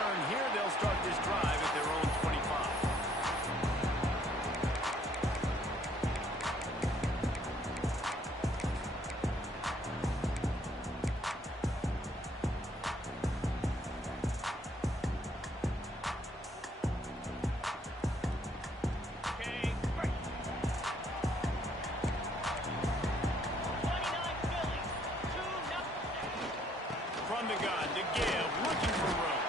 return. Here they'll start this drive at their own 25. From the gun to give, looking for room.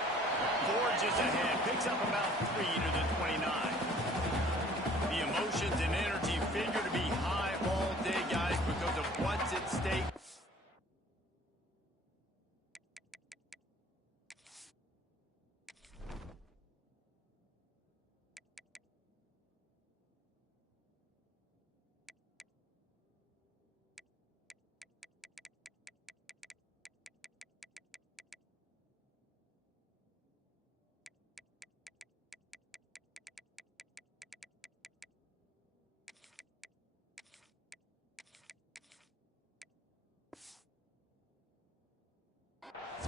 Forges ahead, picks up about 3 to the 29. The emotions and energy figure to be high all day, guys, because of what's at stake.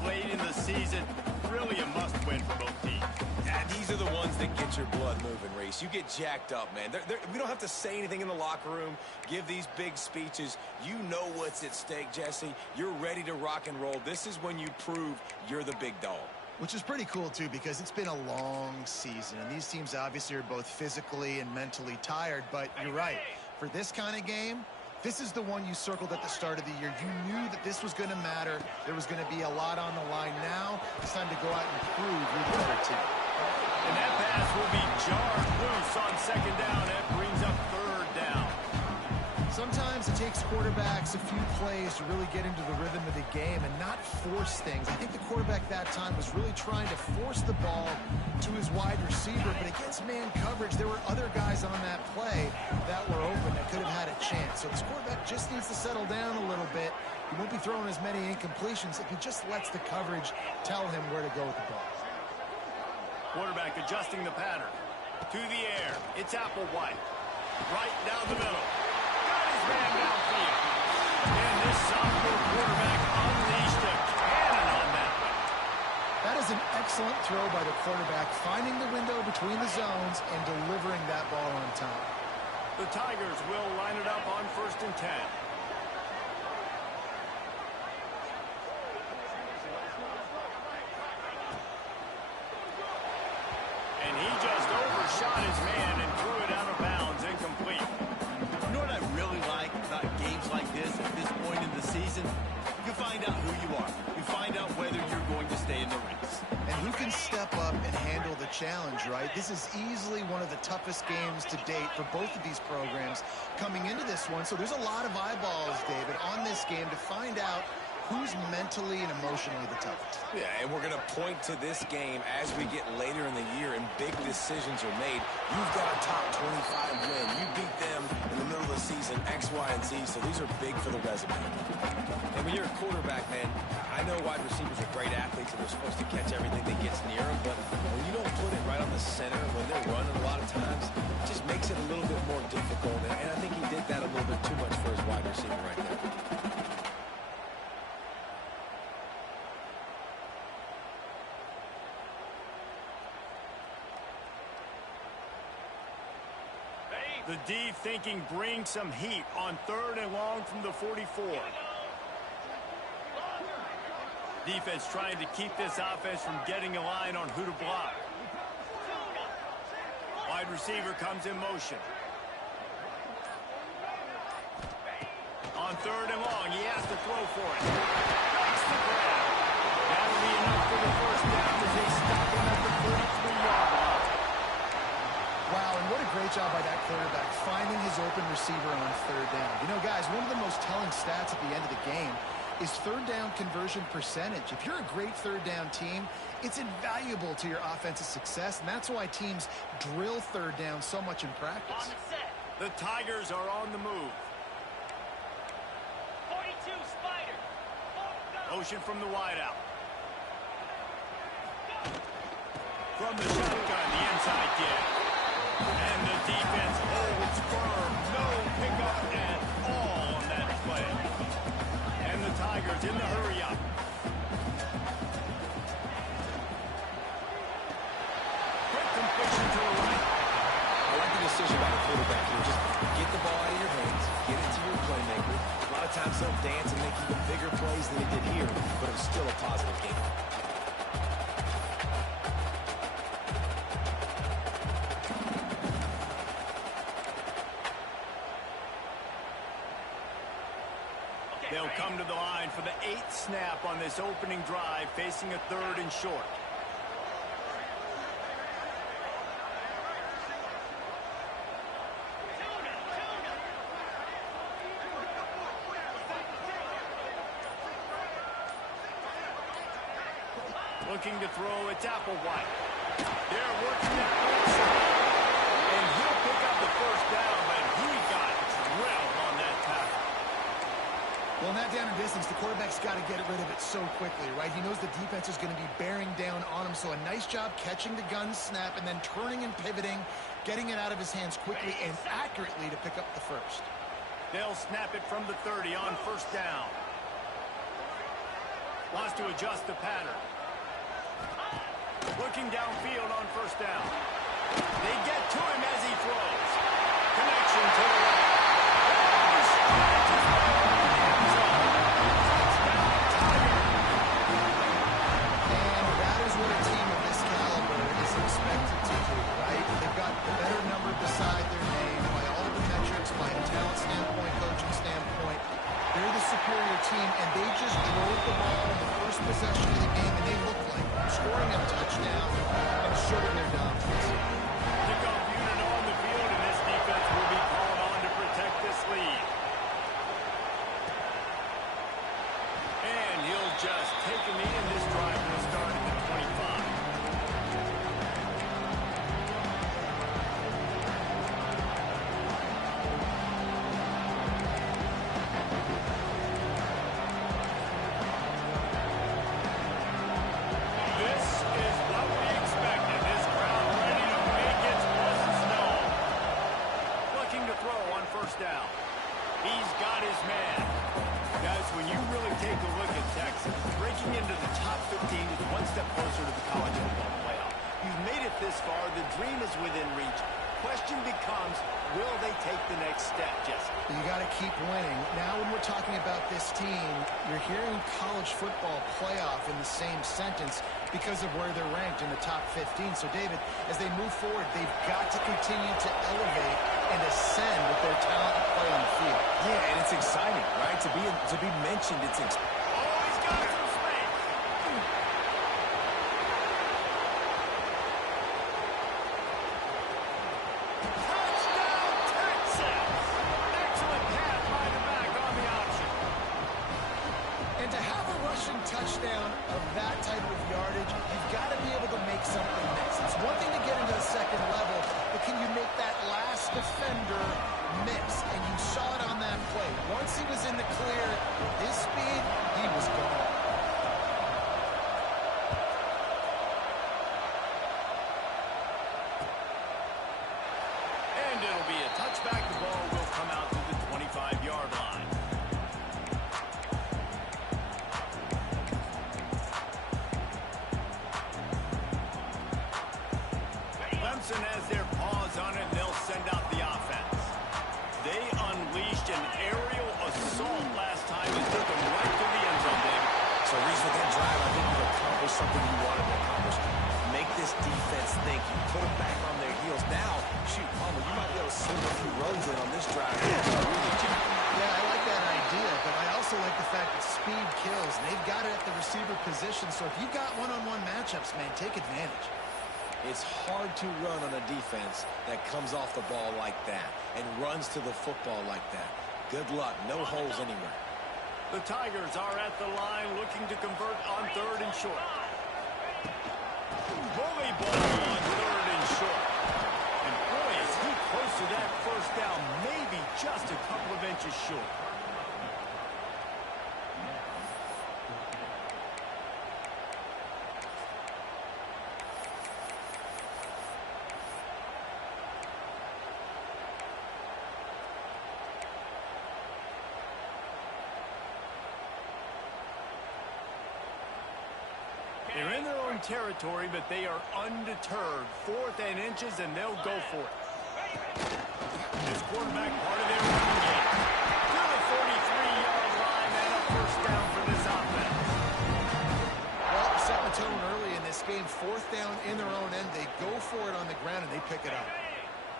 Late in the season, really a must-win for both teams. Yeah, these are the ones that get your blood moving, Reese. You get jacked up, man. We don't have to say anything in the locker room, give these big speeches. You know what's at stake, Jesse. You're ready to rock and roll. This is when you prove you're the big dog. Which is pretty cool, too, because it's been a long season. And these teams obviously are both physically and mentally tired. But you're right. For this kind of game, this is the one you circled at the start of the year. You knew that this was going to matter. There was going to be a lot on the line. Now it's time to go out and prove you're the better team. And that pass will be jarred loose on second down. That brings up third down. Sometimes it takes quarterbacks a few plays to really get into the rhythm of the game and not force things. I think the quarterback that time was really trying to force the ball to his wide receiver, but against man coverage, there were other guys on that play that were open that could have had a chance. So this quarterback just needs to settle down a little bit. He won't be throwing as many incompletions if he just lets the coverage tell him where to go with the ball. Quarterback adjusting the pattern. To the air. It's Applewhite. Right down the middle. Got his man downfield. And this sophomore quarterback unleashed a cannon on that one. That is an excellent throw by the quarterback, finding the window between the zones and delivering that ball on time. The Tigers will line it up on 1st and 10. And he just overshot his man and threw it out of bounds, incomplete. You know what I really like about games like this at this point in the season? You find out who you are. You find out whether you're going to stay in the race. And who can step up and handle the challenge, right? This is easily one of the toughest games to date for both of these programs coming into this one. So there's a lot of eyeballs, David, on this game to find out who's mentally and emotionally the toughest. Yeah, and we're going to point to this game as we get later in the year and big decisions are made. You've got a top 25 win. You beat them in the middle of the season, X, Y, and Z, so these are big for the resume. And when you're a quarterback, man, I know wide receivers are great athletes and they're supposed to catch everything that gets near them, but when you don't put it right on the center, when they're running a lot of times, it just makes it a little bit more difficult, and I think he did that a little bit too much for his wide receiver right there. The D thinking brings some heat on 3rd and long from the 44. Defense trying to keep this offense from getting a line on who to block. Wide receiver comes in motion. On 3rd and long, he has to throw for it. Makes the grab. That'll be enough for the first down as they stop him at the 43-yard line. Wow, and what a great job by that quarterback finding his open receiver on 3rd down. You know, guys, one of the most telling stats at the end of the game is 3rd down conversion percentage. If you're a great 3rd down team, it's invaluable to your offensive success, and that's why teams drill 3rd down so much in practice. On the set. The Tigers are on the move. 42 Spider. Motion from the wideout. From the shotgun, the inside kick. And the defense holds firm. No pickup at all on that play. And the Tigers in the hurry-up. decision by the quarterback here. Just get the ball out of your hands, get it to your playmaker. A lot of times they'll dance and make even bigger plays than they did here, but it was still a positive game. They'll come to the line for the 8th snap on this opening drive, facing a 3rd and short. Looking to throw, it's Applewhite. They're working that Blitz. And he'll pick up the 1st down, but he got drilled on that tackle. Well, in that down and distance, the quarterback's got to get rid of it so quickly, right? He knows the defense is going to be bearing down on him, so a nice job catching the gun snap and then turning and pivoting, getting it out of his hands quickly and accurately to pick up the 1st. They'll snap it from the 30 on 1st down. Wants to adjust the pattern. Looking downfield on 1st down. They get to him as he throws. Connection to the right. And that is what a team of this caliber is expected to do, right? They've got the better number beside their name by all the metrics, by a talent standpoint, coaching standpoint. They're the superior team, and they just drove the ball in the first possession of the game, and they looked like scoring a touchdown and asserting their dominance. Kickoff unit on the field, and this defense will be called on to protect this lead. And he'll just take a knee, and this drive will start at the 25. This is what we expected. This crowd ready to make its presence known. Looking to throw on 1st down. He's got his man. Guys, when you really take a look at Texas, breaking into the top 15 is one step closer to the college football playoff. You've made it this far. The dream is within reach. Question becomes, will they take the next step, Jesse? You got to keep winning. Now when we're talking about this team, you're hearing college football playoff in the same sentence because of where they're ranked in the top 15. So, David, as they move forward, they've got to continue to elevate and ascend with their talent and play on the field. Yeah, and it's exciting, right? To be mentioned, it's exciting. Oh, he's got some space. Touchdown, Texas. Excellent pass by the back on the option. And to have a rushing touchdown of that type of yardage, you've got to be able to make something next. It's one thing to get into the 2nd level, but can you make that last defender miss? And you saw it on that play. Once he was in the clear, with his speed, he was gone. And it'll be a touchback. The ball will come out to the 25-yard line. Clemson has their paws on it, and they'll send out the offense. They unleashed an aerial assault last time and took them right to the end zone, David. So, Reese, with that drive, I think you've accomplished something you wanted to accomplish. Make this defense think. You put them back on their heels. Now, shoot, Palmer, you might be able to slip a few runs in on this drive. Yeah, I like that idea, but I also like the fact that speed kills, and they've got it at the receiver position. So if you've got one-on-one matchups, man, take advantage. It's hard to run on a defense that comes off the ball like that and runs to the football like that. Good luck. No holes anywhere. The Tigers are at the line looking to convert on 3rd and short. Bully ball on 3rd and short. And boy, is he close to that 1st down, maybe just a couple of inches short. They're in their own territory, but they are undeterred. 4th and inches, and they'll go for it. This quarterback part of their running game. To the 43-yard line and a first down for this offense. Well, setting the tone early in this game. Fourth down in their own end. They go for it on the ground, and they pick it up.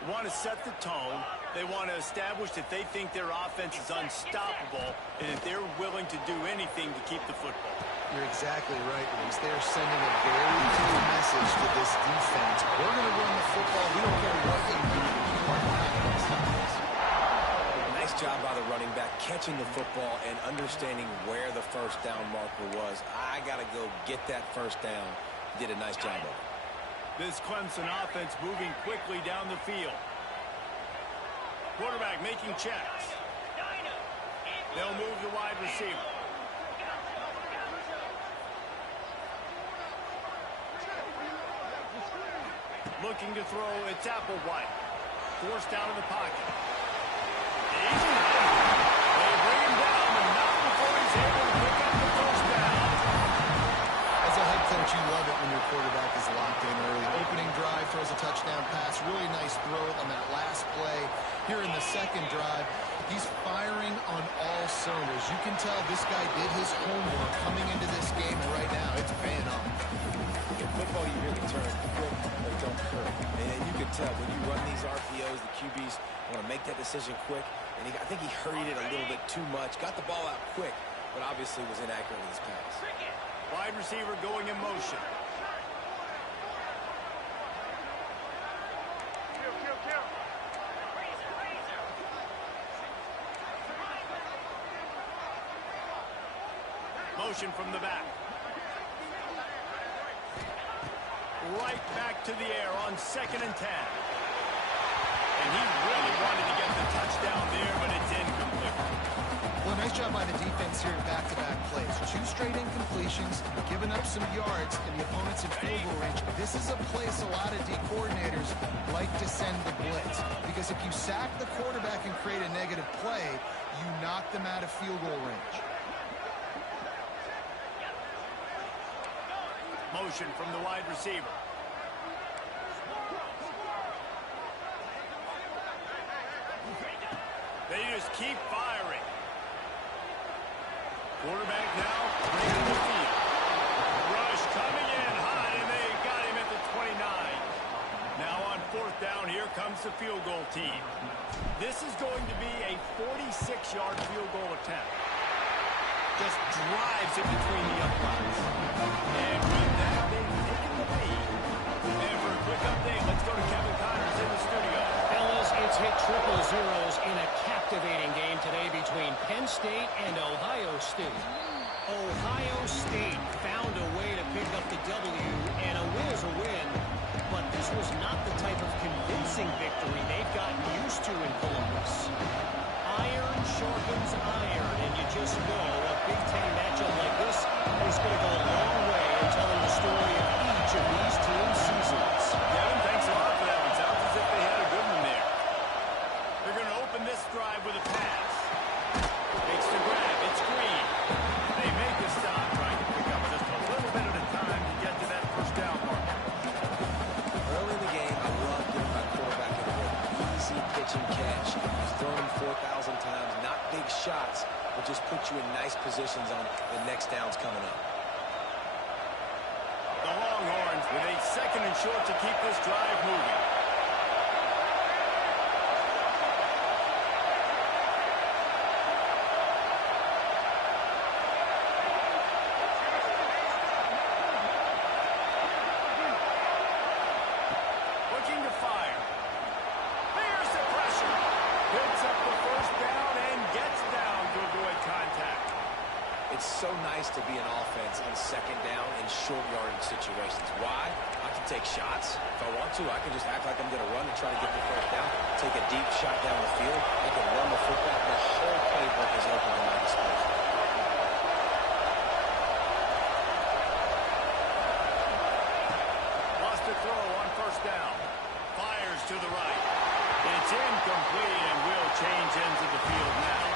They want to set the tone. They want to establish that they think their offense is unstoppable and that they're willing to do anything to keep the football. You're exactly right, Reese. They're sending a very clear message to this defense. We're going to run the football. We don't care what you do. You are not going to stop us. Nice job by the running back, catching the football and understanding where the first down marker was. I got to go get that first down. Did a nice job of it. This Clemson offense moving quickly down the field. Quarterback making checks. They'll move the wide receiver. Looking to throw, it's Applewhite. Forced down in the pocket. They bring him down, but not before he's able to pick up the first down. As a head coach, you love it when your quarterback is locked in early. Opening drive, throws a touchdown pass. Really nice throw on that last play. Here in the second drive, he's firing on all cylinders. You can tell this guy did his homework coming into this game, and right now it's paying off. In football, you hear the term quick or don't hurt. And you can tell when you run these RPOs, the QBs want to make that decision quick. And I think he hurried it a little bit too much. Got the ball out quick, but obviously was inaccurate with his pass. Wide receiver going in motion. Motion from the back. Right back to the air on 2nd and 10. And he really wanted to get the touchdown there, but it's incomplete. Well, nice job by the defense here in back-to-back plays. 2 straight incompletions, giving up some yards, and the opponent's in field goal range. This is a place a lot of D coordinators like to send the blitz, because if you sack the quarterback and create a negative play, you knock them out of field goal range. Motion from the wide receiver. They just keep firing. Quarterback now bringing the field. Rush coming in high, and they got him at the 29. Now on 4th down, here comes the field goal team. This is going to be a 46-yard field goal attempt. Just drives it between the uprights. And with that, they've taken the lead. And for a quick update, let's go to Kevin Connors in the studio. Fellas, it's hit triple zeros in a captivating game today between Penn State and Ohio State. Ohio State found a way to pick up the W, and a win is a win. But this was not the type of convincing victory they've gotten used to in Columbus. Iron sharpens iron, and you just know a Big Ten matchup like this is going to go a long way in telling the story of each of these teams' seasons. Kevin, thanks a lot for that one. Sounds as if they had a good one there. They're going to open this drive with a pass. Makes the grab. It's Green. They make the stop, trying to pick up just a little bit at a time to get to that first down mark. Early in the game, I love getting my quarterback in the rhythm. Easy pitch and catch. He's thrown him 4,000 times. Not big shots, but just put you in nice positions on the next downs coming up. The Longhorns with a 2nd and short to keep this drive moving. Looking to fire. There's the pressure. Picks up the first down and gets down to avoid contact. It's so nice to be an offense on 2nd down in short yardage situations. Why? I can take shots. If I want to, I can just act like I'm going to run and try to get the first down. Take a deep shot down the field. I can run the football. The whole playbook is open to my disposal. Lost a throw on 1st down. Fires to the right. It's incomplete and will change ends of the field now.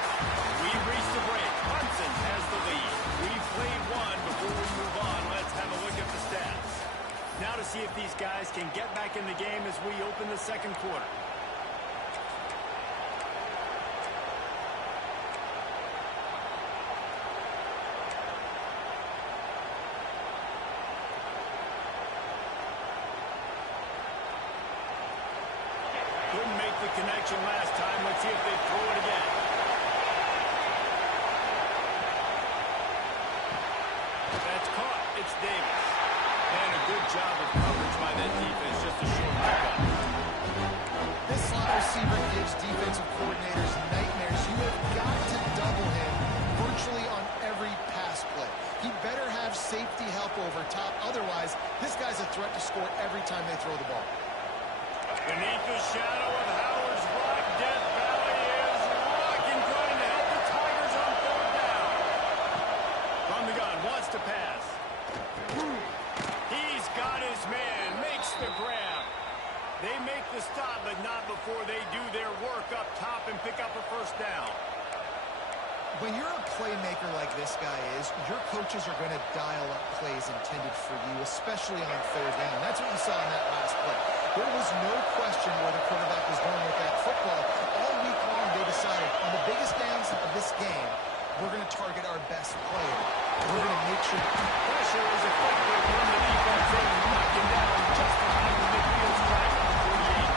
We've reached the break. Clemson has the lead. We've played one. Before we move on, let's have a look at the stats. Now to see if these guys can get back in the game as we open the 2nd quarter. broke the connection last time. Let's see if they throw it again. That's caught. It's Davis. And a good job of coverage by that defense. Just a short pickup. This slot receiver gives defensive coordinators nightmares. You have got to double him virtually on every pass play. He better have safety help over top. Otherwise, this guy's a threat to score every time they throw the ball. Beneath the shadow of Howard's rock, Death Valley is rocking, trying to help the Tigers on third down. From the gun, wants to pass. He's got his man, makes the grab. They make the stop, but not before they do their work up top and pick up a first down. When you're a playmaker like this guy is, your coaches are going to dial up plays intended for you, especially on third down. That's what you saw in that last play. There was no question where the quarterback was going with that football. All week long, they decided on the biggest downs of this game, we're going to target our best player. We're going to make sure pressure is effective when the defense is knocking down just behind the midfield stripe on 48.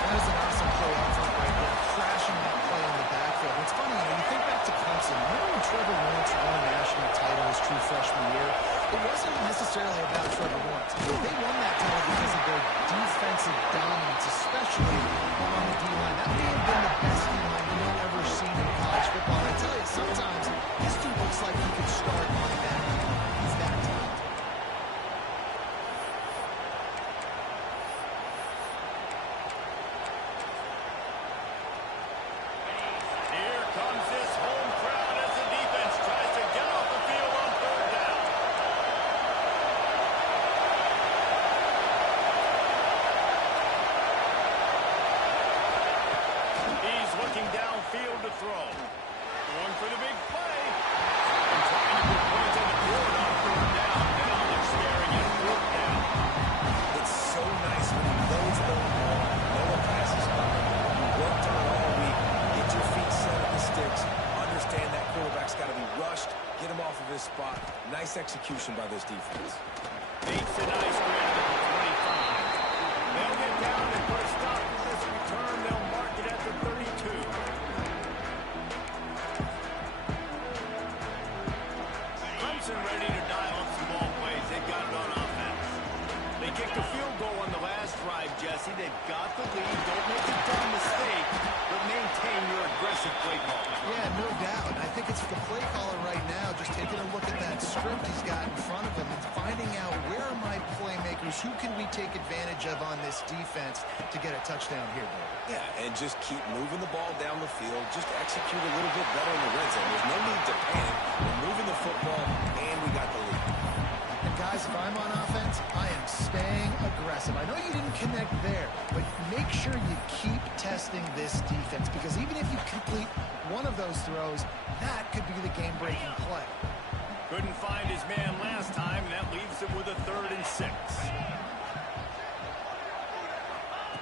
That is an awesome play up front right there, crashing that play in the backfield. It's funny, you think back to Clemson. Remember when Trevor Lawrence won a national title his true freshman year? It wasn't necessarily about Trevor Lawrence. They won that title because of their defensive dominance, especially on the D-line. That may have been the best D-line we've ever seen in college football. And I tell you, sometimes this dude looks like he could start on that D-line. He's that talented. Here comes this home crowd as the defense tries to get off the field on third down. He's looking downfield to throw. Going for the big play. And trying to put points on the board on third down. Now they're staring at fourth down. It's so nice when he loads the ball, no passes by. You worked on it all week. Get your feet set at the sticks. Understand that quarterback's got to be rushed. Get him off of his spot. Nice execution by this defense. Makes a nice grab at the 25. They'll get down and put a stop to this return. They'll mark it at the 32. Clemson ready to dial up some ball plays. They've got it on offense. They kicked a field goal on the last drive, Jesse. They've got the lead. Don't make a dumb mistake, but maintain your aggressive play call. Yeah, no doubt. I think it's the play caller right now just taking a look at that script he's got in front of him and finding out where are my playmakers, who can we take advantage of on this defense to get a touchdown here, David. Yeah, and just keep moving the ball down the field. Just execute a little bit better in the red zone. There's no need to panic. We're moving the football, and we got the lead. And guys, if I'm on offense, I am staying aggressive. I know you didn't connect there, but make sure you keep testing this defense, because even if you complete one of those throws, that could be the game-breaking play. Couldn't find his man last time, and that leaves him with a 3rd and 6.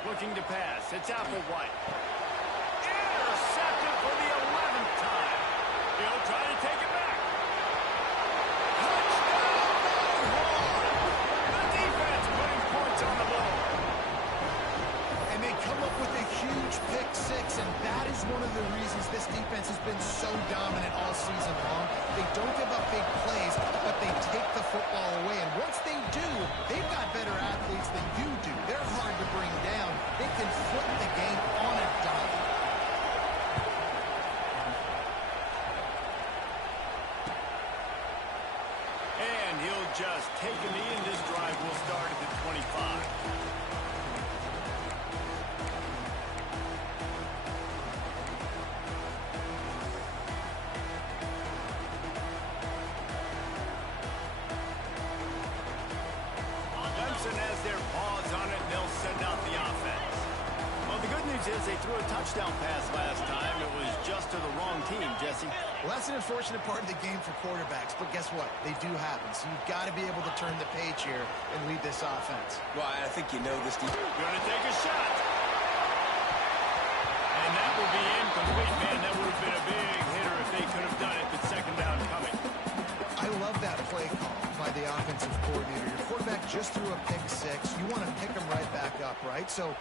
Looking to pass. It's Applewhite. Intercepted for the 11th time. He'll try to take it back. Touchdown, Longhorn! The defense putting points on the board. And they come up with a huge pick six, and that is one of the reasons this defense has been so dominant all season long. They don't give up big plays, but they take the football away. And once they do, they've got better athletes than you do. They're hard to bring down. They can flip the game on a dime. And he'll just take a knee, and this drive will start at the 25. Clemson has their paws on it. They'll send out the offense. Well, the good news is they threw a touchdown pass last time. It was just to the wrong team, Jesse. Well, that's an unfortunate part of the game for quarterbacks, but guess what? They do happen. So you've got to be able to turn the page here and lead this offense. Well, I think you know this defense. Going to take a shot. And that will be incomplete. Man, that would have been a big hitter if they could have done it with 2nd down coming. I love that play call by the offensive coordinator. Your quarterback just threw a pick six. You want to pick him right back up, right? So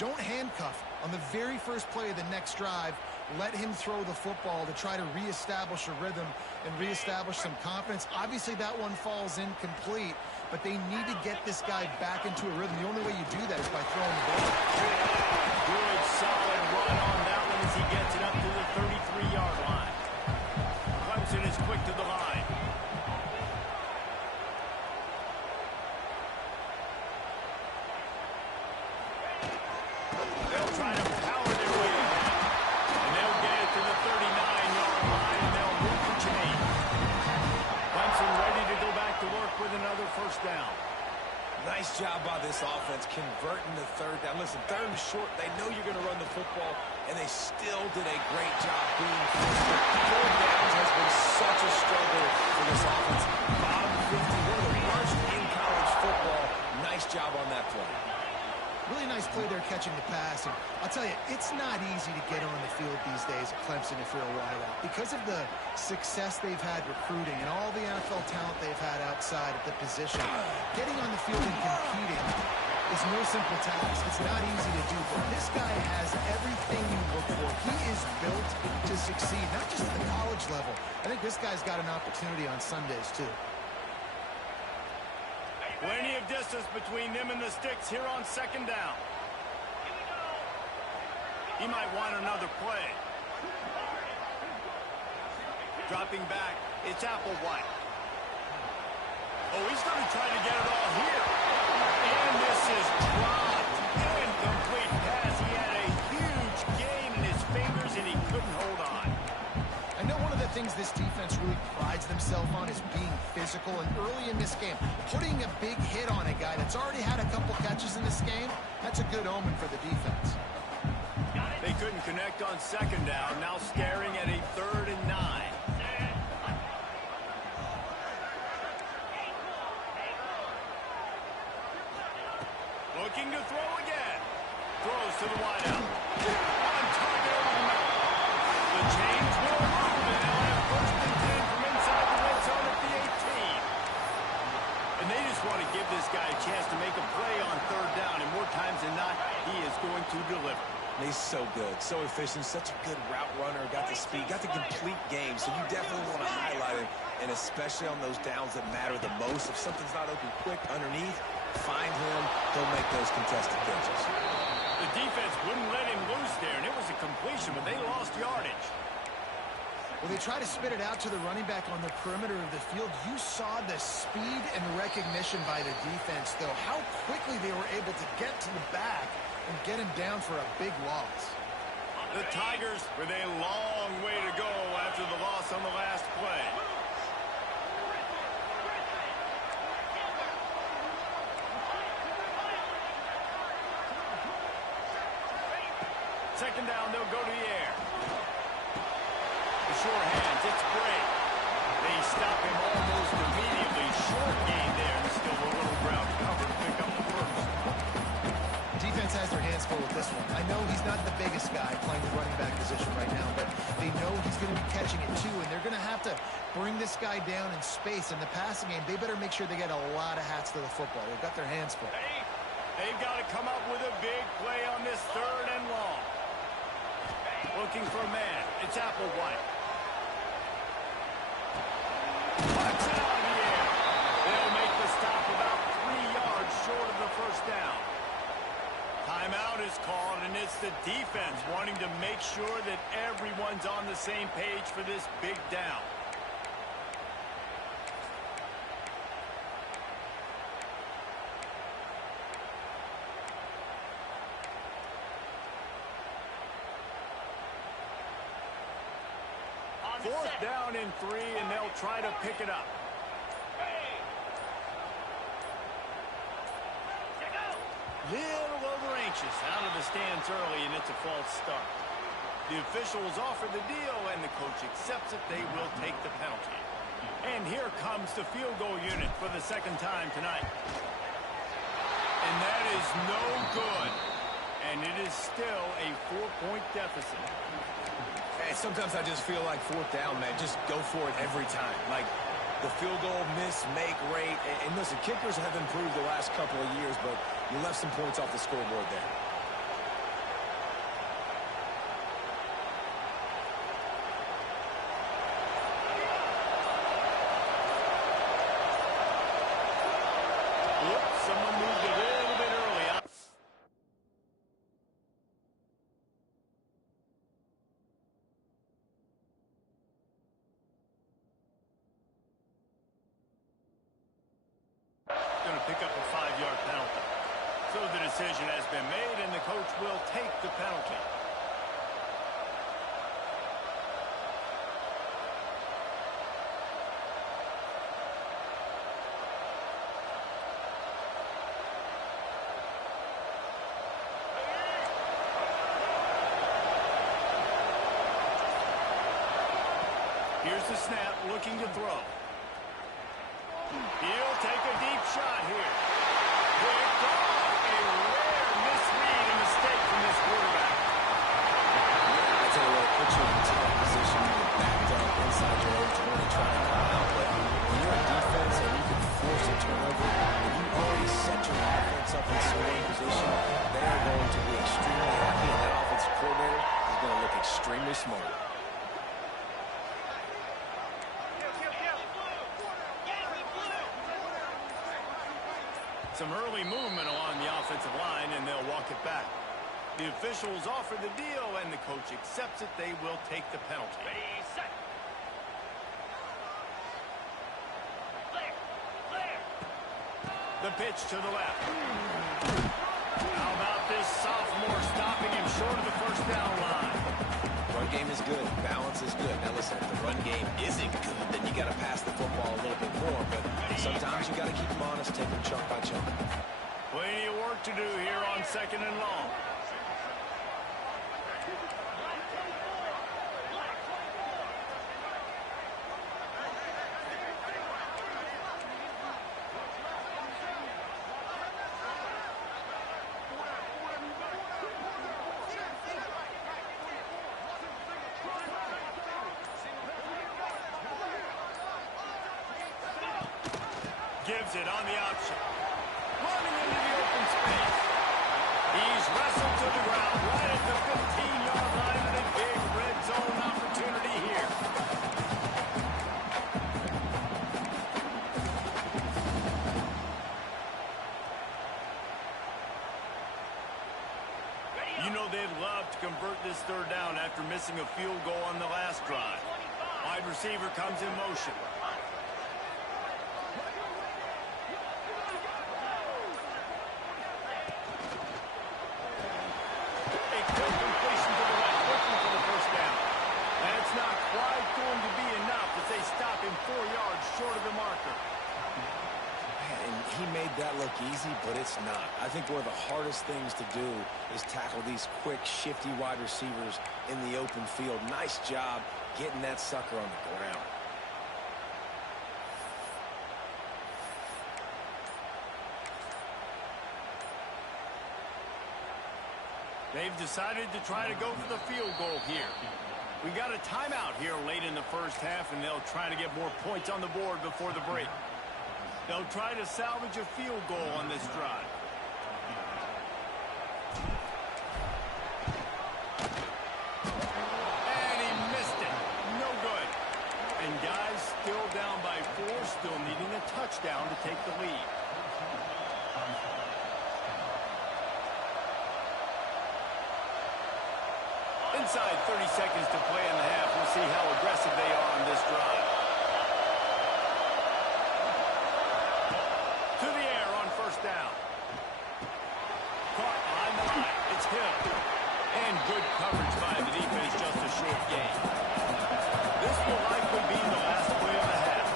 Don't handcuff on the very first play of the next drive. Let him throw the football to try to reestablish a rhythm and reestablish some confidence. Obviously, that one falls incomplete, but they need to get this guy back into a rhythm. The only way you do that is by throwing the ball. Good, solid run on that one as he gets it up to the 33-yard line. Clemson is quick to the line. They'll try to power their way ahead. And they'll get it to the 39-yard line, and they'll move the chain. Clemson ready to go back to work with another first down. Nice job by this offense converting the third down. Listen, third and short, they know you're going to run the football, and they still did a great job being physical. Fourth downs has been such a struggle for this offense. Bottom 50, one of the worst in college football. Nice job on that play. Really nice play there catching the pass. And I'll tell you, it's not easy to get on the field these days at Clemson if you're a wideout. Because of the success they've had recruiting and all the NFL talent they've had outside at the position, getting on the field and competing is no simple task. It's not easy to do. But this guy has everything you look for. He is built to succeed, not just at the college level. I think this guy's got an opportunity on Sundays, too. Plenty of distance between them and the sticks here on second down. He might want another play. Dropping back, it's Applewhite. Oh, he's going to try to get it all here. And this is dropped. Incomplete pass. He had a huge gain in his fingers, and he couldn't hold on. I know one of the things this defense really prides themselves on is being physical, and early in this game, putting a big hit on a guy that's already had a couple catches in this game, that's a good omen for the defense. They couldn't connect on second down, now staring at a 3rd and 9. Looking to throw again. Throws to the wideout. On target over the middle. The chains will move, and they'll have 1st and 10 from inside the red zone at the 18. And they just want to give this guy a chance to make a play on 3rd down, and more times than not, he is going to deliver. He's so good, so efficient, such a good route runner, got the speed, got the complete game, so you definitely want to highlight him, and especially on those downs that matter the most. If something's not open quick underneath, find him, he'll make those contested catches. The defense wouldn't let him loose there, and it was a completion, but they lost yardage. Well, they try to spit it out to the running back on the perimeter of the field. You saw the speed and recognition by the defense, though. How quickly they were able to get to the back and get him down for a big loss. The Tigers with a long way to go after the loss on the last play. Second down, they'll go to the air. The sure hands, it's great. They stop him almost immediately. Short gain there, and still a little ground cover to pick up the first. Defense has their hands full with this one. I know he's not the biggest guy playing the running back position right now, but they know he's going to be catching it too, and they're going to have to bring this guy down in space. In the passing game, they better make sure they get a lot of hats to the football. They've got their hands full. They've got to come up with a big play on this 3rd and long. Looking for a man. It's Applewhite. Puts it out of the air. They'll make the stop about 3 yards short of the first down. Timeout is called, and it's the defense wanting to make sure that everyone's on the same page for this big down. Fourth down and 3, and they'll try to pick it up. Little over anxious out of the stands early, and it's a false start. The officials offer the deal, and the coach accepts it. They will take the penalty. And here comes the field goal unit for the 2nd time tonight. And that is no good. And it is still a 4-point deficit. And sometimes I just feel like 4th down, man, just go for it every time. Like the field goal miss, make rate. And listen, kickers have improved the last couple of years, but you left some points off the scoreboard there. So the decision has been made, and the coach will take the penalty. Here's the snap, looking to throw. He'll take a deep shot here. Picked off. A rare misread and mistake from this quarterback. I tell you what, it puts you in a tough position. You're backed up inside your own 20 trying to come out. But when you're a defense and you can force a turnover, and you already set your offense up in scoring position, they are going to be extremely happy, and that offensive coordinator is going to look extremely smart. Some early movement along the offensive line, and they'll walk it back. The officials offer the deal, and the coach accepts it. They will take the penalty. Ready, set. Clear. The pitch to the left. How about this sophomore stopping him short of the first down line? Run game is good. Balance is good. Now listen, if the run game isn't good, then you got to pass the football a little bit more. But sometimes you got to keep them honest, take them chunk by chunk. Plenty of work to do here on 2nd and long. Gives it on the option. Running into the open space. He's wrestled to the ground right at the 15-yard line, and a big red zone opportunity here. You know they'd love to convert this third down after missing a field goal on the last drive. Wide receiver comes in motion. Stop him 4 yards short of the marker. And he made that look easy, but it's not. I think one of the hardest things to do is tackle these quick, shifty wide receivers in the open field. Nice job getting that sucker on the ground. They've decided to try to go for the field goal here. We got a timeout here late in the first half, and they'll try to get more points on the board before the break. They'll try to salvage a field goal on this drive. And he missed it. No good. And guys still down by 4, still needing a touchdown to take the lead. Inside 30 seconds to play in the half. We'll see how aggressive they are on this drive. To the air on first down. Caught behind the line. It's Hill. And good coverage by the defense, just a short gain. This will likely be the last play of the half.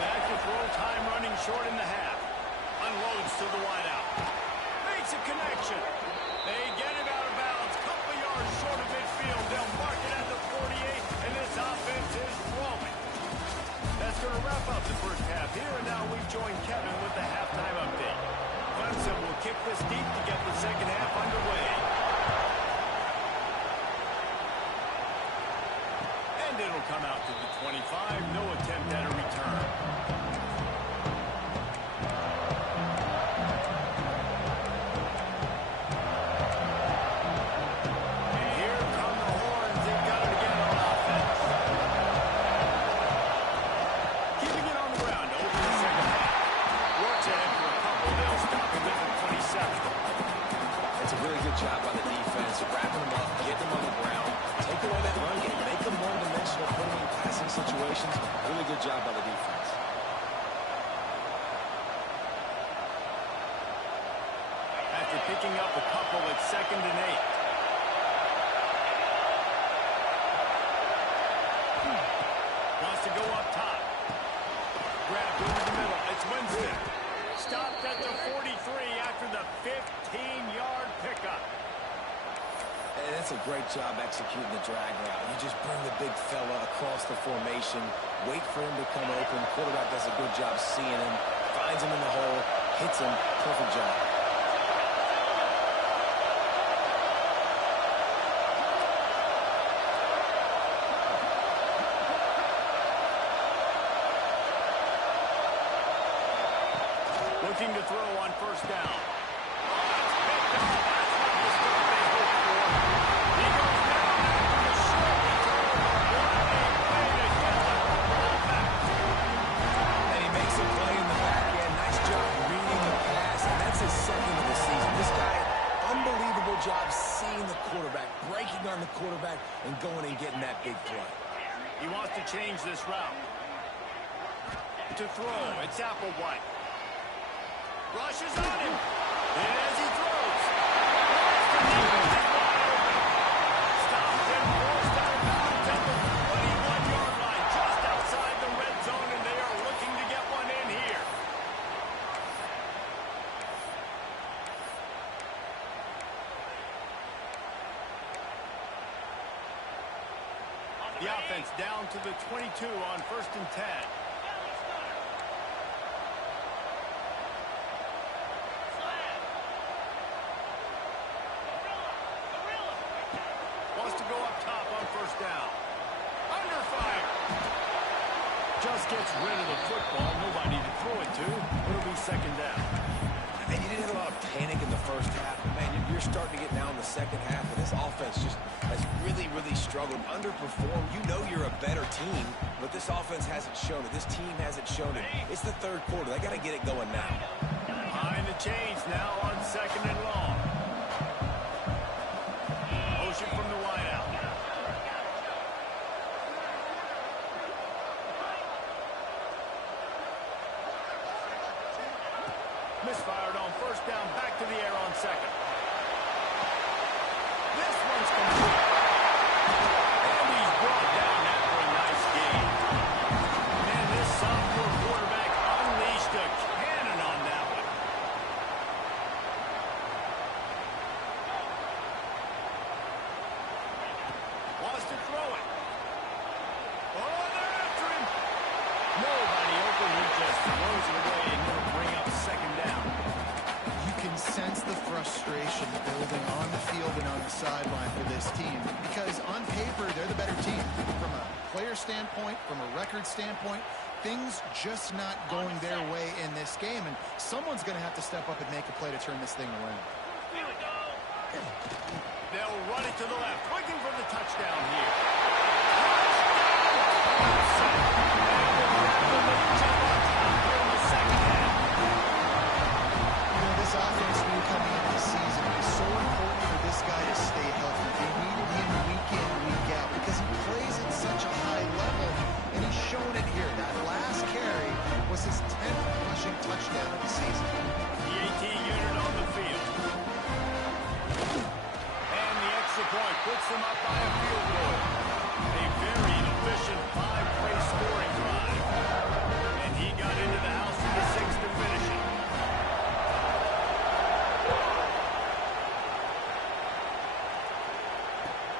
Back to throw time, running short in the half. Unloads to the wideout. Makes a connection. They get it out of bounds, couple of yards short of midfield. They'll mark it at the 48, and this offense is rolling. That's going to wrap up the first half here, and now we join Kevin with the halftime update. Clemson will kick this deep to get the second half underway. And it'll come out to the 25, no attempt at a return. Job by the defense, wrapping them up, getting them on the ground, take away that run game, make them one-dimensional, put them in passing situations. Really good job by the defense. tackle at 2nd and 8. Wants to go up top. Grabbed over the middle. It's Winston. Stopped at the 43 after the 15-yard pickup. And that's a great job executing the drag route. You just bring the big fella across the formation, wait for him to come open. Quarterback does a good job seeing him, finds him in the hole, hits him. Perfect job. Looking to throw on 1st down. Oh, that's picked off. That's not the start they hoped for. He goes down after the short return. What a way to get the ball back. And he makes a play in the back end. Nice job reading the pass, and that's his 2nd of the season. This guy, unbelievable job seeing the quarterback, breaking on the quarterback, and going and getting that big play. He wants to change this route. To throw, it's Applewhite. Rushes on him. And as he throws. Stopped and forced out of bounds at the 21-yard line. Just outside the red zone, and they are looking to get one in here. The offense down to the 22 on 1st and 10. Wants to go up top on 1st down. Under fire. Just gets rid of the football. Nobody to throw it to. It'll be 2nd down. And you didn't have a lot of panic in the 1st half. Man, you're starting to get now in the 2nd half, and this offense just has really, really struggled, underperformed. You know you're a better team, but this offense hasn't shown it. This team hasn't shown it. It's the 3rd quarter. They got to get it going now. Behind the chains now on 2nd and long. Motion from the wideout. Misfired on 1st down, back to the air on 2nd. This one's complete. And he's brought down after a nice game. Man, this sophomore quarterback unleashed a cannon on that one. Wants to throw it. Oh, they're after him. Nobody open. He just throws it away and going to bring up 2nd down. You can sense the frustration building on the field and on the sideline for this team because on paper, they're the better team. From a player standpoint, from a record standpoint, things just not going their way in this game, and someone's going to have to step up and make a play to turn this thing around. They'll run it to the left, looking for the touchdown here. This offense knew coming into the season it was so important for this guy to stay healthy. They needed him week in, week out because he plays at such a high level, and he's shown it here. That last carry was his 10th rushing touchdown of the season. The AT unit on the field. And the extra point puts them up by a field goal. A very efficient 5-play scoring drive. And he got into the house for the 6th to finish it.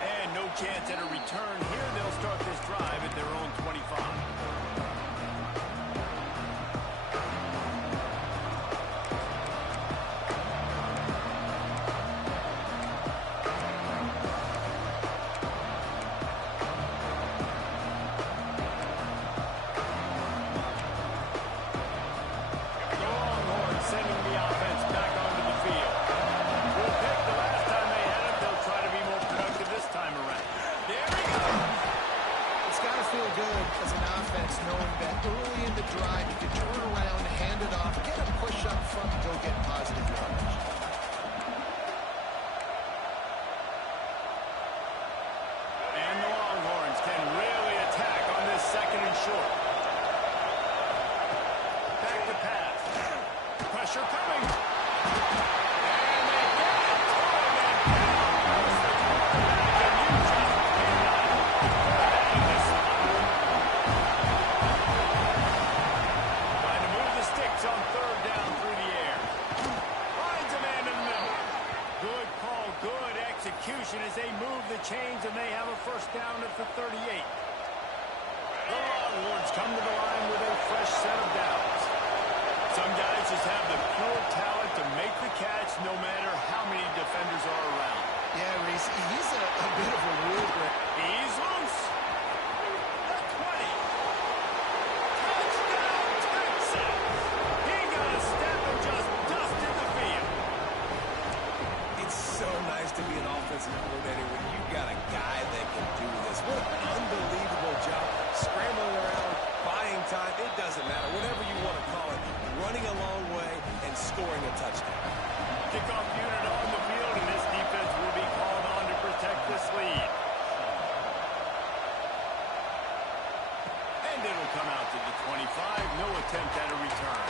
And no chance at a return here. They'll start this drive at their own 25. Sending the offense back onto the field. Good pick the last time they had it. They'll try to be more productive this time around. There we go. It's got to feel good as an offense knowing that early in the drive you can turn around, hand it off, get a push up front, and go get positive yardage. And the Longhorns can really attack on this 2nd and short. Back to pass. Pressure coming. And they get it. execution as they move the chains, and they have a first down at the 38. The Longhorns come to the line with a fresh set of downs. Some guys just have the pure talent to make the catch no matter how many defenders are around. Yeah, Reese, he's a bit of a rule breaker. He's loose. The 20. Touchdown, Texas. He got a step and just dusted the field. It's so nice to be an offensive coordinator when you've got a guy that can do this. What an unbelievable job. Scrambling around, buying time, it doesn't matter. Whatever you want to call it, running a long way and scoring a touchdown. Kickoff unit on the field, and this defense will be called on to protect this lead. And it'll come out to the 25. No attempt at a return.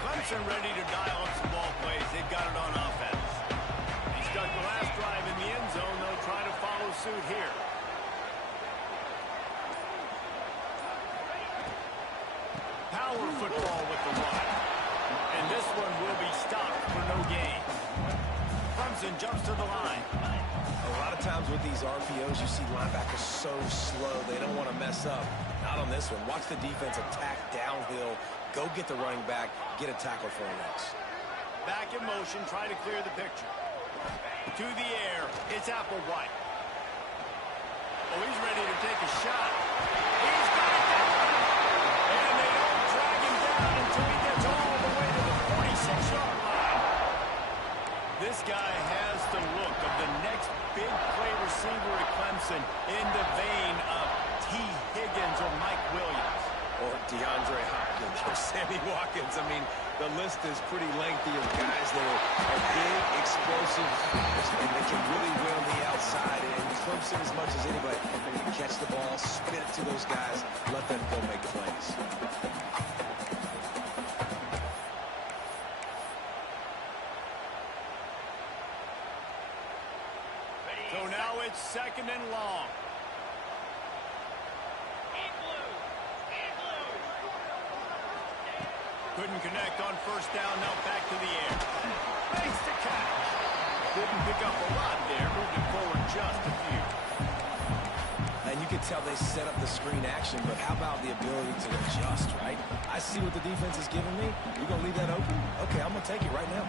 Clemson ready to dial up some ball plays. They've got it on offense. He stuck the last drive in the end zone. They'll try to follow suit here. Power football with the run. And this one will be stopped for no gain. Clemson jumps to the line. A lot of times with these RPOs, you see linebackers so slow. They don't want to mess up. Not on this one. Watch the defense attack downhill. Go get the running back. Get a tackle for a loss. Back in motion, try to clear the picture. To the air, it's Applewhite. Oh, he's ready to take a shot. He's got it down. And they don't drag him down until he gets all the way to the 46-yard line. This guy has the look of the next big play receiver at Clemson in the vein of T. Higgins or Mike Williams. Or DeAndre Hopkins or Sammy Watkins. I mean, the list is pretty lengthy of guys that are big, explosive, and they can really win on the outside. And Clemson, as much as anybody, they can catch the ball, spin it to those guys, let them go make plays. So now it's second and long. Couldn't connect on first down, now back to the air. Makes the catch. Didn't pick up a lot there, moving forward just a few. And you can tell they set up the screen action, but how about the ability to adjust, right? I see what the defense is giving me. You going to leave that open? Okay, I'm going to take it right now.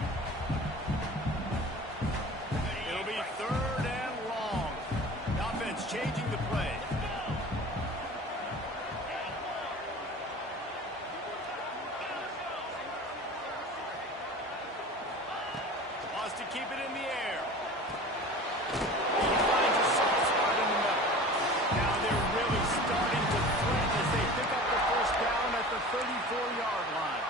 It'll be third and long. The offense changing the play. Wants to keep it in the air. He finds a soft spot in the middle. Now they're really starting to threat as they pick up the first down at the 34-yard line.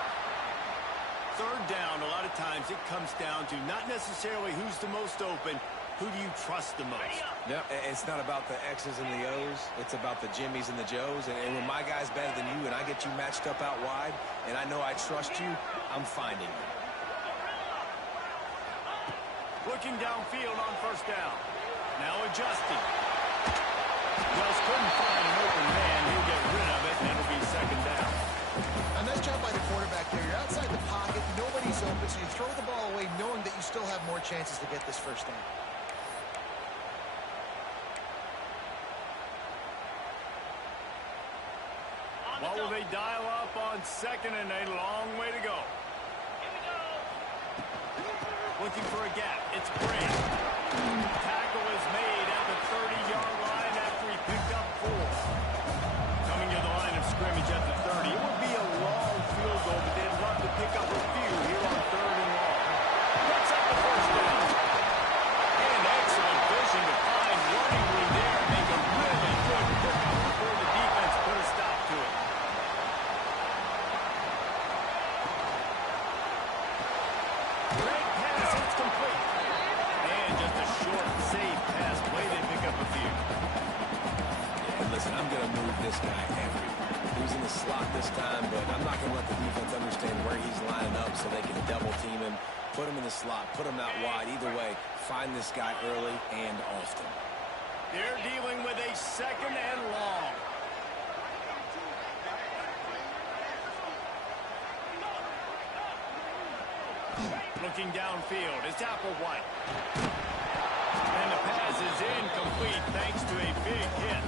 Third down, a lot of times it comes down to not necessarily who's the most open, who do you trust the most? No, it's not about the X's and the O's. It's about the Jimmys and the Joes. And when my guy's better than you and I get you matched up out wide, and I know I trust you, I'm finding you. Looking downfield on first down. Now adjusting. Wells couldn't find an open man. He'll get rid of it, and it'll be second down. A nice job by the quarterback there. You're outside the pocket. Nobody's open, so you throw the ball away knowing that you still have more chances to get this first down. What will they dial up on second, and a long way to go. Looking for a gap. It's Gray. Tackle is made at the 30-yard line after he picked up 4. Coming to the line of scrimmage at the 30. It would be a long field goal, but they'd love to pick up a few here on third and long. Picks up the first down. And excellent vision to find running room there and make a really good pickup before the defense put a stop to it. Great pass, it's complete. And just a short, safe pass play. They pick up a few. Yeah, and listen, I'm going to move this guy everywhere. He's in the slot this time, but I'm not going to let the defense understand where he's lining up so they can double team him, put him in the slot, put him out wide. Either way, find this guy early and often. They're dealing with a second and long. Looking downfield, it's Applewhite. And the pass is incomplete thanks to a big hit.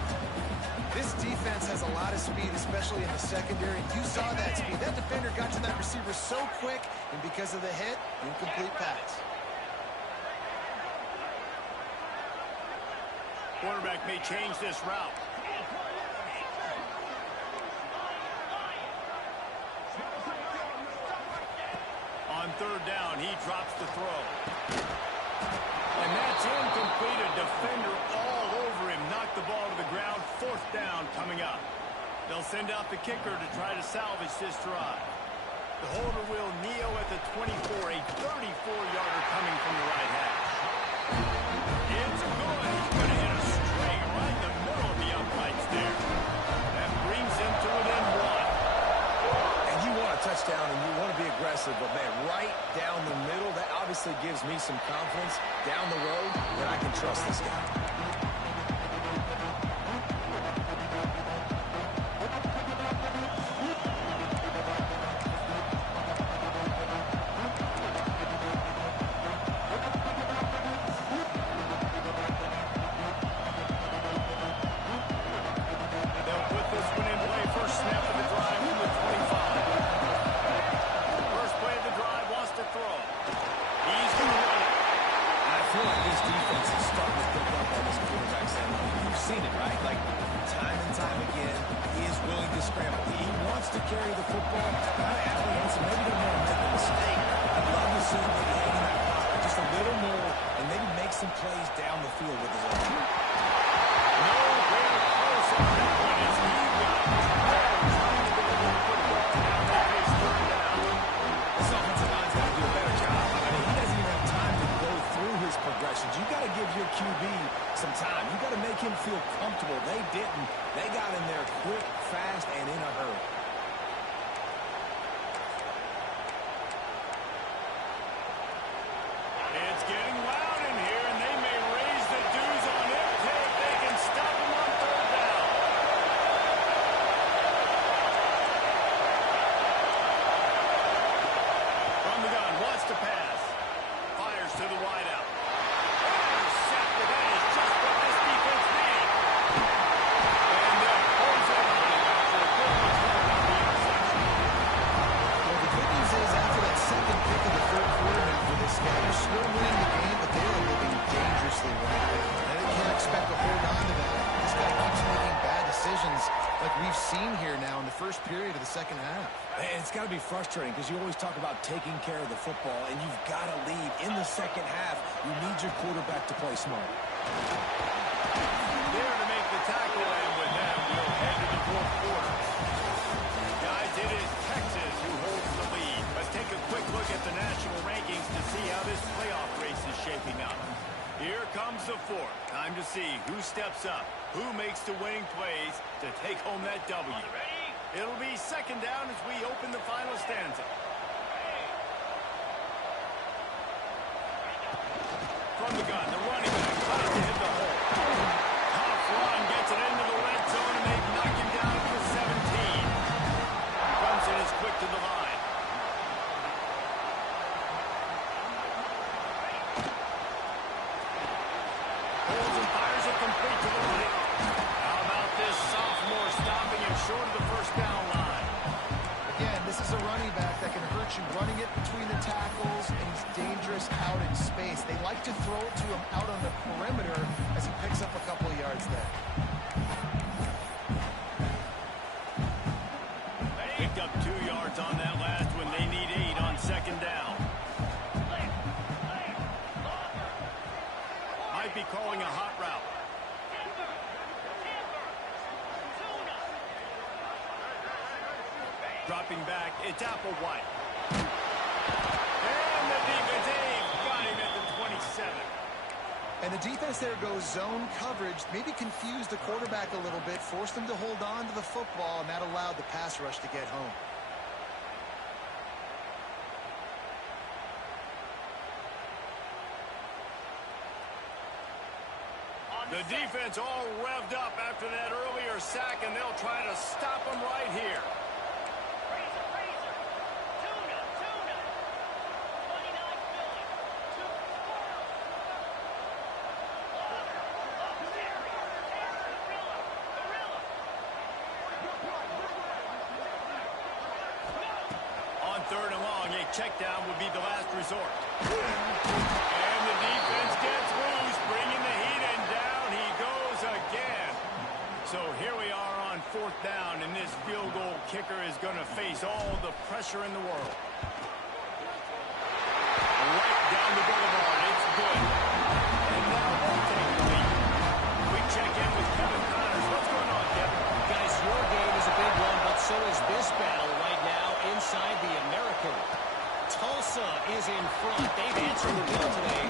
This defense has a lot of speed, especially in the secondary. You saw that speed. That defender got to that receiver so quick, and because of the hit, incomplete pass. Quarterback may change this route. On third down, he drops the throw. And that's incomplete. A defender all over him. Knocked the ball to the ground. Fourth down coming up. They'll send out the kicker to try to salvage this drive. The holder will kneel at the 24. A 34-yarder coming from the right half. It's good. He's going to hit a straight right in the middle of the uprights there. That brings him to within one. And you want a touchdown and you want to be aggressive, but man, right down the middle, that obviously gives me some confidence down the road that I can trust this guy. It's got to be frustrating because you always talk about taking care of the football, and you've got to lead in the second half. You need your quarterback to play smart. There to make the tackle, and with that, we'll head to the fourth quarter. Guys, it is Texas who holds the lead. Let's take a quick look at the national rankings to see how this playoff race is shaping up. Here comes the fourth. Time to see who steps up, who makes the winning plays to take home that W. It'll be second down as we open the final stanza. From the gun, the running back tries to hit the hole. Tough run gets it into the red zone, and they've knocked him down to the 17. Clemson is quick to the line. Holds and fires it complete to the right. How about this sophomore stopping him short of the first down line? Again, this is a running back that can hurt you running it between the tackles, and he's dangerous out in space. They like to throw it to him out on the perimeter as he picks up a couple of yards there. Picked up 2 yards on that last one. They need 8 on second down. Might be calling a hot route. Dropping back, it's Applewhite. And the defense got him at the 27. And the defense there goes zone coverage, maybe confused the quarterback a little bit, forced him to hold on to the football, and that allowed the pass rush to get home. The defense all revved up after that earlier sack, and they'll try to stop him right here. check down would be the last resort. And the defense gets loose, bringing the heat, and down he goes again. So here we are on 4th down, and this field goal kicker is going to face all the pressure in the world. Right down the boulevard, it's good. And now we'll take the lead. We check in with Kevin Connors. What's going on, Kevin? Guys, your game is a big one, but so is this battle right now inside the American. Tulsa is in front. They've answered the bell today,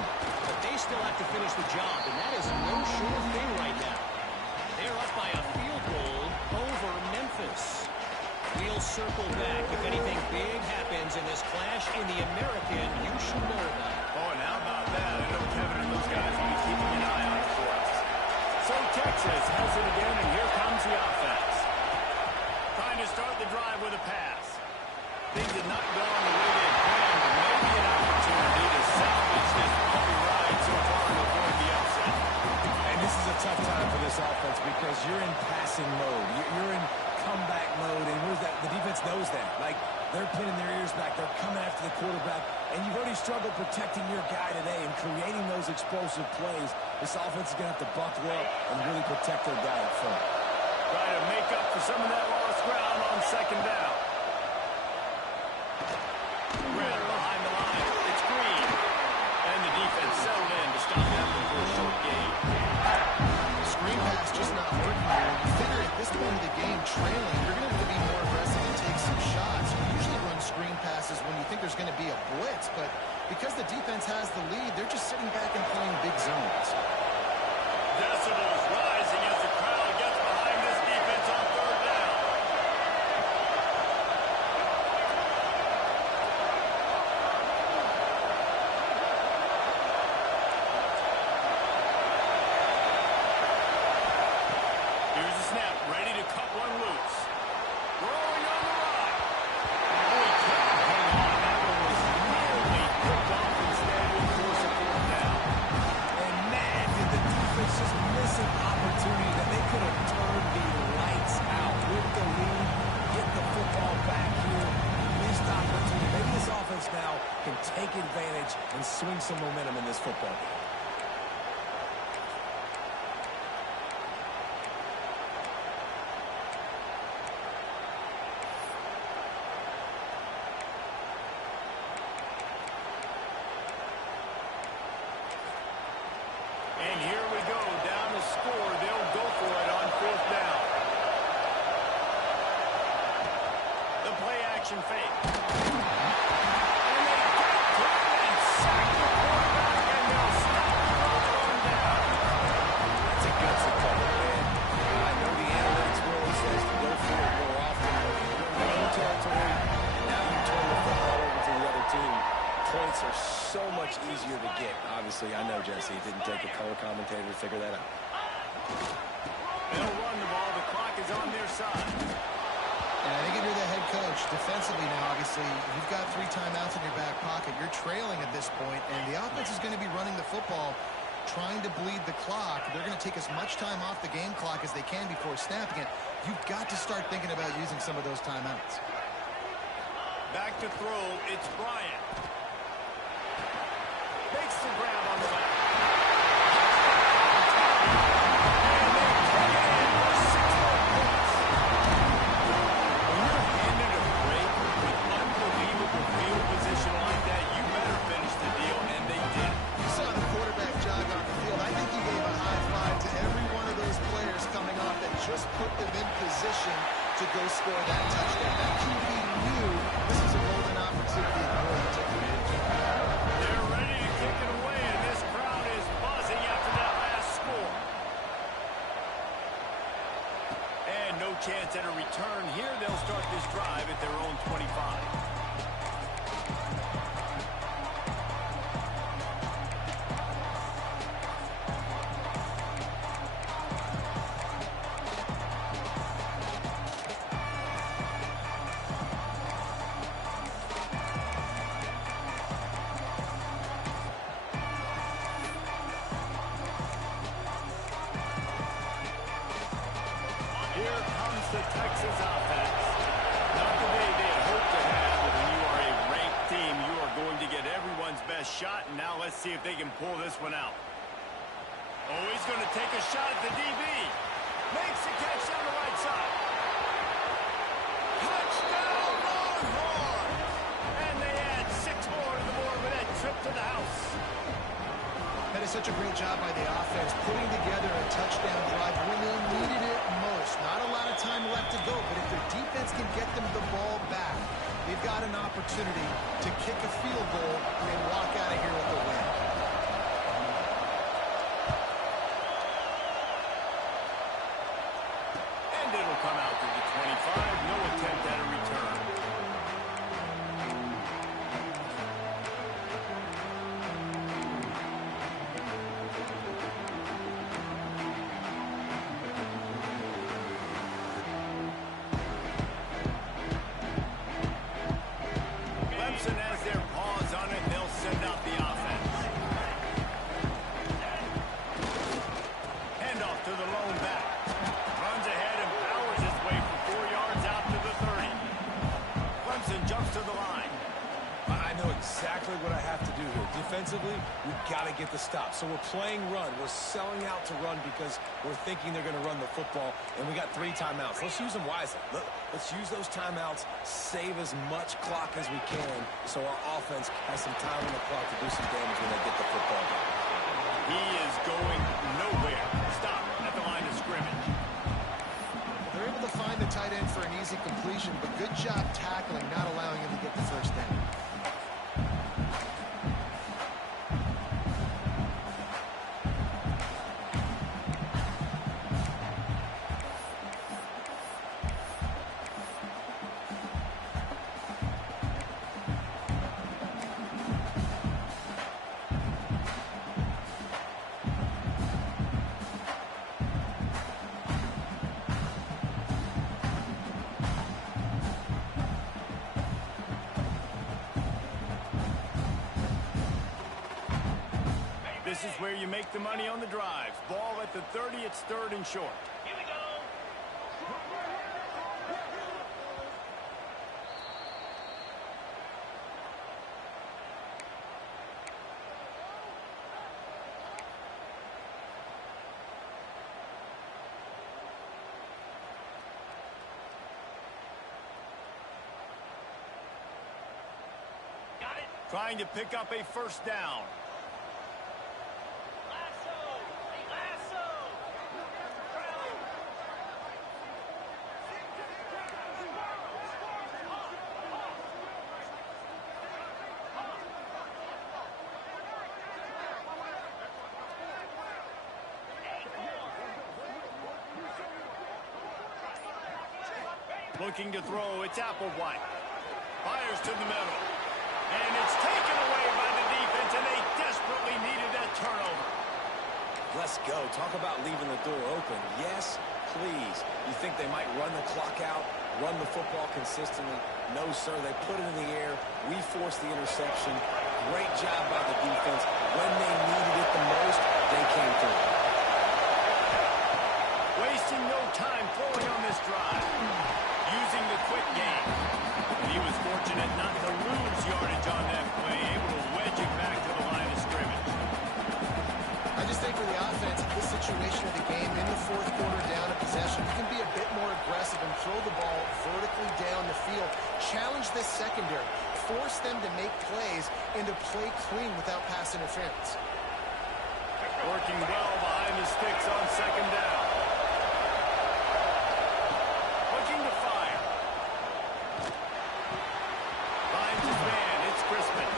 but they still have to finish the job, and that is no sure thing right now. They're up by a field goal over Memphis. We'll circle back. If anything big happens in this clash in the American, you should know about it. Oh, and how about that? I know Kevin and those guys will be keeping an eye on it for us. So Texas has it again, and here comes the offense. Trying to start the drive with a pass. Things did not go on the way they had planned, but maybe an opportunity to salvage this bumpy ride so far and avoid the upset. And this is a tough time for this offense because you're in passing mode. You're in comeback mode, and the defense knows that. Like, they're pinning their ears back. They're coming after the quarterback, and you've already struggled protecting your guy today and creating those explosive plays. This offense is going to have to buckle up and really protect their guy up front. Try to make up for some of that lost ground on 2nd down. Red behind the line. It's Green. And the defense settled in to stop that one for a short gain. Screen pass just not working here. You figure at this point of the game, trailing, you're going to have to be more aggressive and take some shots. You usually run screen passes when you think there's going to be a blitz, but because the defense has the lead, they're just sitting back and playing big zones. Decibels rising as the crowd gets behind this defense on 3rd down. Here's the snap, ready to cut one loose. Rolling on the ride. Oh, he can't hang on. That one was nearly picked off. Instead, will force a 4th down. And man, did the defense just miss an opportunity that they could have turned the lights out with the lead, get the football back here, missed opportunity. Maybe this offense now can take advantage and swing some momentum in this football game. And here we go, down the score. They'll go for it on 4th down. The play action fake. And they get to it and sack the quarterback, and they'll stop the down. That's a gutsy call, man. I know the analytics world says to go for it more often, but you're in your own territory, and now you turn the football over to the other team. Points are so much easier to get. Obviously, I know, Jesse, it didn't take a color commentator to figure that out. They'll run the ball. The clock is on their side. And I think if you're the head coach, defensively now, obviously, you've got 3 timeouts in your back pocket. You're trailing at this point, and the offense is going to be running the football, trying to bleed the clock. They're going to take as much time off the game clock as they can before snapping it. You've got to start thinking about using some of those timeouts. Back to throw. It's Bryant. Makes the grab on the back. And they take it in for 6 more points. When you're handed a break with unbelievable field position like that, you better finish the deal, and they did. You saw the quarterback jog on the field. I think he gave a high five to every one of those players coming off that just put them in position to go score that touchdown. That QB knew this was a golden opportunity and boy, he took advantage of it. They're ready to kick it away, and this crowd is buzzing after that last score. And no chance at a return here. They'll start this drive at their own 25. Here comes the Texas offense. Not the day they had hoped to have, but when you are a ranked team, shot, and now let's see if they can pull this one out. Oh, he's going to take a shot at the DB. Makes the catch down the right side. Touchdown, Longhorn! And they add 6 more to the board with that trip to the house. That is such a great job by the offense, putting together a touchdown drive when they needed it most. Not a lot of time left to go, but if their defense can get them the ball back, they've got an opportunity to kick a field goal and walk out of here with a win. And it'll come out to the 25. No attempt at a return. Clemson has their paws on it, and they'll send out the offense. Handoff to the lone back. Runs ahead and powers his way for 4 yards out to the 30. Clemson jumps to the line. I know exactly what I have to do here. Defensively, we've got to get the stop. So we're playing run. We're selling out to run because we're thinking they're going to run the football, and we got 3 timeouts. Let's use them wisely. Let's use those timeouts, save as much clock as we can so our offense has some time on the clock to do some damage when they get the football back. He is going nowhere. Stop at the line of scrimmage. They're able to find the tight end for an easy completion, but good job tackling, not allowing him to get the first down. This is where you make the money on the drives. Ball at the 30, it's 3rd and short. Here we go. Got it. Trying to pick up a first down. Looking to throw, it's Applewhite. Fires to the middle. And it's taken away by the defense, and they desperately needed that turnover. Let's go. Talk about leaving the door open. Yes, please. You think they might run the clock out, run the football consistently? No, sir. They put it in the air. We forced the interception. Great job by the defense. When they needed it the most, they came through. Wasting no time throwing on this drive. Using the quick game. And he was fortunate not to lose yardage on that play, able to wedge it back to the line of scrimmage. I just think for the offense, in this situation of the game, in the 4th quarter down a possession, you can be a bit more aggressive and throw the ball vertically down the field. Challenge this secondary. Force them to make plays and to play clean without pass interference. Working well behind the sticks on 2nd down. Looking to fire. Finds his man. It's Crispin.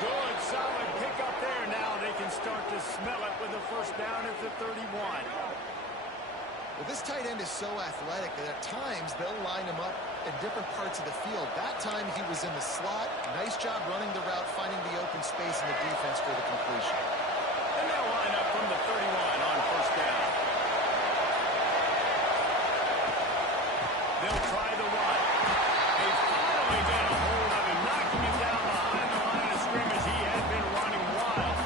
Good, solid pick up there. Now they can start to smell it with a first down at the 31. Well, this tight end is so athletic that at times they'll line him up in different parts of the field. That time he was in the slot. Nice job running the route, finding the open space in the defense for the completion. And they'll line up from the 31 on first down. They'll try the run. They finally get a hold of him, knocking him down behind the line of scrimmage. He had been running wild.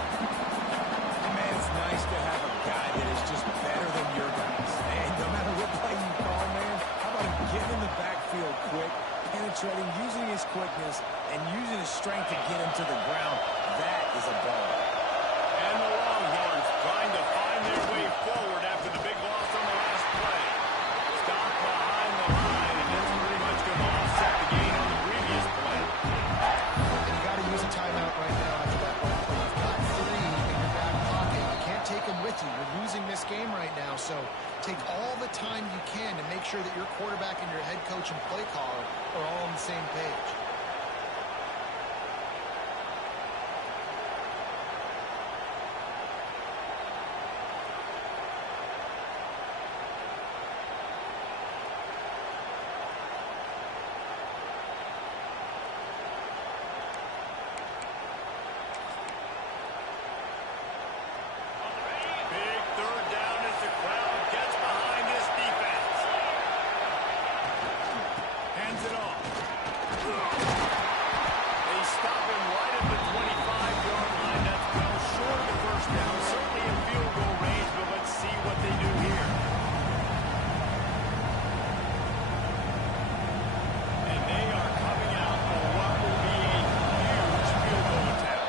Man, it's nice to have a guy that is just better than your guys. And no matter what play you call, man, how about him getting in the backfield quick, penetrating, using his quickness, and using his strength to get him to the ground. That is a ball. And the Longhorns trying to find their way forward after the big loss on the last play. Stop behind the line, and it's pretty much going to offset the gain on the previous play. And you got to use a timeout right now after that ball play. You've got 3 in your back pocket. You can't take them with you. You're losing this game right now, so take all the time you can to make sure that your quarterback and your head coach and play caller are all on the same page. Big third down as the crowd gets behind this defense. Hands it off. They stop him right at the 25-yard line. That's well short of the first down. Certainly in field goal range, but let's see what they do here. And they are coming out for what will be a huge field goal attempt.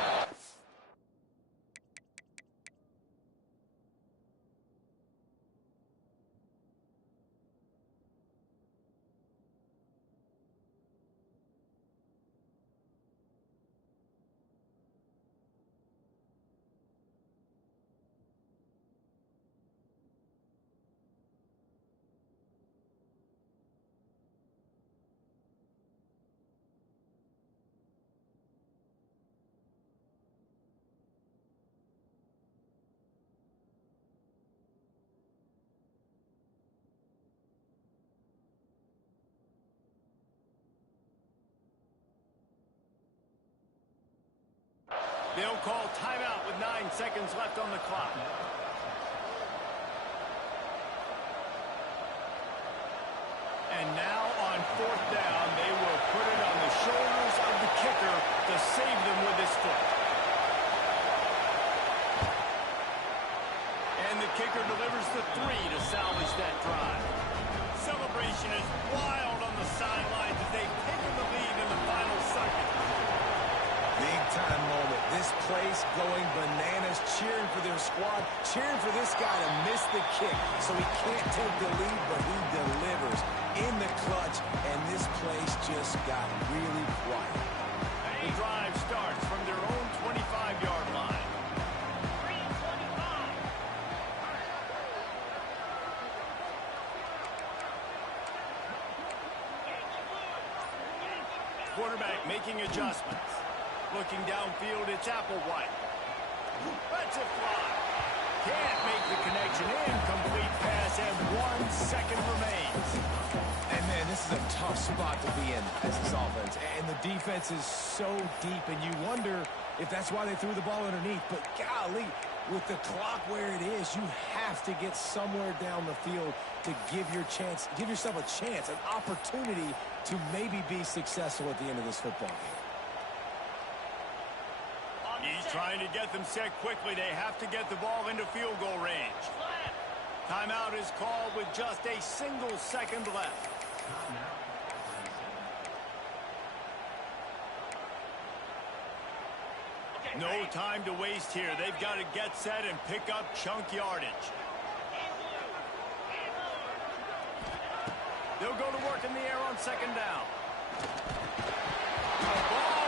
They'll call timeout with 9 seconds left on the clock. And now on 4th down, they will put it on the shoulders of the kicker to save them with his foot. And the kicker delivers the 3 to salvage that drive. Celebration is wild on the sidelines as they've taken the lead in the final seconds. Big time moment. This place going bananas, cheering for their squad, cheering for this guy to miss the kick so he can't take the lead, but he delivers in the clutch, and this place just got really quiet. The drive starts from their own 25-yard line. Quarterback making adjustments. Looking downfield, it's Applewhite. Lets it fly. Can't make the connection. Incomplete pass, and 1 second remains. And, man, this is a tough spot to be in as this offense. And the defense is so deep, and you wonder if that's why they threw the ball underneath. But, golly, with the clock where it is, you have to get somewhere down the field to give yourself a chance, an opportunity to maybe be successful at the end of this football game. He's trying to get them set quickly. They have to get the ball into field goal range. Timeout is called with just a single second left. No time to waste here. They've got to get set and pick up chunk yardage. They'll go to work in the air on 2nd down. The ball